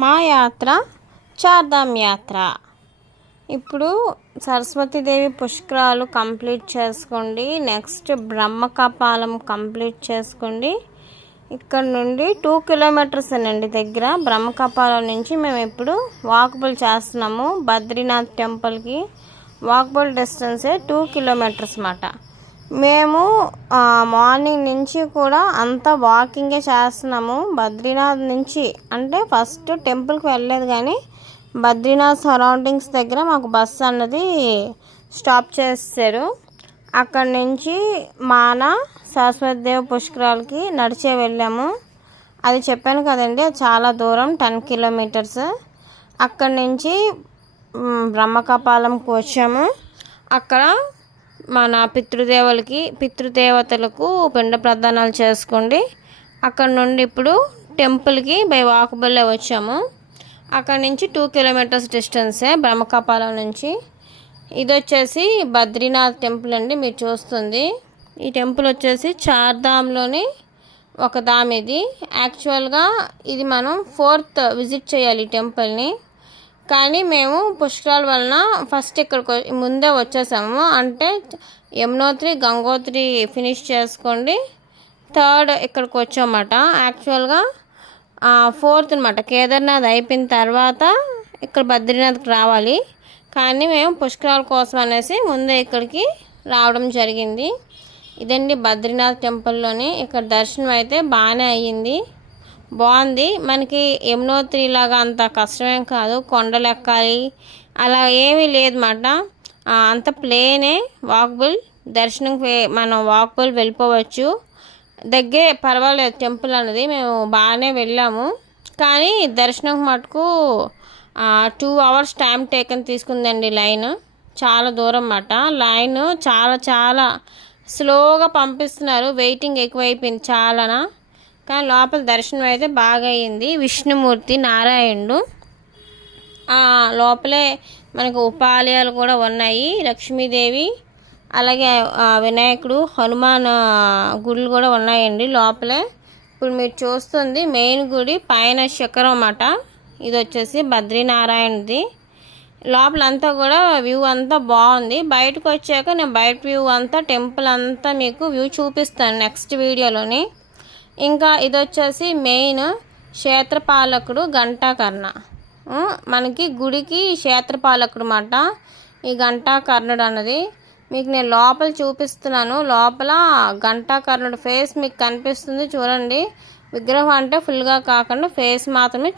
మా యాత్ర చార్ధామ్ యాత్ర. ఇప్పుడు సరస్వతీదేవి పుష్కరాలు కంప్లీట్ చేసుకోండి. నెక్స్ట్ బ్రహ్మకపాలం కంప్లీట్ చేసుకోండి. ఇక్కడ నుండి 2 కిలోమీటర్స్ అండి దగ్గర. బ్రహ్మకపాలం నుంచి మేము ఇప్పుడు వాకబుల్ చేస్తున్నాము. బద్రీనాథ్ టెంపుల్కి వాకబుల్ డిస్టెన్సే 2 కిలోమీటర్స్ అన్నమాట. మేము మార్నింగ్ నుంచి కూడా అంతా వాకింగే చేస్తున్నాము. బద్రీనాథ్ నుంచి అంటే ఫస్ట్ టెంపుల్కి వెళ్ళలేదు, కానీ బద్రీనాథ్ సరౌండింగ్స్ దగ్గర మాకు బస్సు అన్నది స్టాప్ చేశారు. అక్కడి నుంచి సరస్వతీదేవి పుష్కరాలకి నడిచే వెళ్ళాము. అది చెప్పాను కదండి, చాలా దూరం, 10 కిలోమీటర్స్. అక్కడి నుంచి బ్రహ్మకపాలంకి వచ్చాము. అక్కడ మన పితృదేవతలకు పిండ ప్రదానాలు చేసుకోండి. అక్కడ నుండి ఇప్పుడు టెంపుల్కి బై వాకబుల్లే వచ్చాము. అక్కడ నుంచి 2 కిలోమీటర్స్ డిస్టెన్సే బ్రహ్మకపాలం నుంచి. ఇది వచ్చేసి బద్రీనాథ్ టెంపుల్ అండి, మీరు చూస్తుంది. ఈ టెంపుల్ వచ్చేసి చార్ధామ్లోని ఒక ధామ్. ఇది యాక్చువల్గా ఇది మనం 4th విజిట్ చేయాలి ఈ టెంపుల్ని, కానీ మేము పుష్కరాల వలన ఫస్ట్ ఇక్కడికి ముందే వచ్చేసాము. అంటే యమునోత్రి గంగోత్రి ఫినిష్ చేసుకోండి, 3rd ఇక్కడికి వచ్చామన్నమాట. యాక్చువల్గా 4th అనమాట, కేదార్నాథ్ అయిపోయిన తర్వాత ఇక్కడ బద్రీనాథ్కి రావాలి, కానీ మేము పుష్కరాల కోసం అనేసి ముందే ఇక్కడికి రావడం జరిగింది. ఇదండి బద్రీనాథ్ టెంపుల్లోని. ఇక్కడ దర్శనం అయితే బాగానే అయ్యింది, బాగుంది. మనకి యమునోత్రి లాగా అంత కష్టమేం కాదు, కొండలు ఎక్కాలి అలా ఏమీ లేదన్నమాట. అంత ప్లేనే, వాకబుల్. దర్శనంకి మనం వాకబుల్ వెళ్ళిపోవచ్చు, దగ్గరే, పర్వాలేదు టెంపుల్ అన్నది. మేము బాగానే వెళ్ళాము, కానీ దర్శనం మటుకు 2 hours టైం టేకన్ తీసుకుందండి. లైన్ చాలా దూరం అన్నమాట. లైన్ చాలా స్లోగా పంపిస్తున్నారు, వెయిటింగ్ ఎక్కువైపోయింది చాలానా. కానీ లోపల దర్శనం అయితే బాగా అయింది. విష్ణుమూర్తి, నారాయణుడు, లోపలే మనకు ఉపాలయాలు కూడా ఉన్నాయి, లక్ష్మీదేవి, అలాగే వినాయకుడు, హనుమాన్ గుళ్ళు కూడా ఉన్నాయండి లోపలే. ఇప్పుడు మీరు చూస్తుంది మెయిన్ గుడి పైన శిఖరం అన్నమాట. ఇది వచ్చేసి బద్రీనారాయణది. లోపలంతా కూడా వ్యూ అంతా బాగుంది. బయటకు వచ్చాక నేను బయట వ్యూ అంతా, టెంపుల్ అంతా మీకు వ్యూ చూపిస్తాను నెక్స్ట్ వీడియోలోని. ఇంకా ఇది వచ్చేసి మెయిన్ క్షేత్రపాలకుడు ఘంటాకర్ణ. మనకి గుడికి క్షేత్రపాలకుడు అన్నమాట ఈ ఘంటాకర్ణుడు అన్నది. మీకు నేను లోపల చూపిస్తున్నాను. లోపల ఘంటాకర్ణుడు ఫేస్ మీకు కనిపిస్తుంది చూడండి. విగ్రహం అంటే ఫుల్గా కాకుండా ఫేస్ మాత్రమే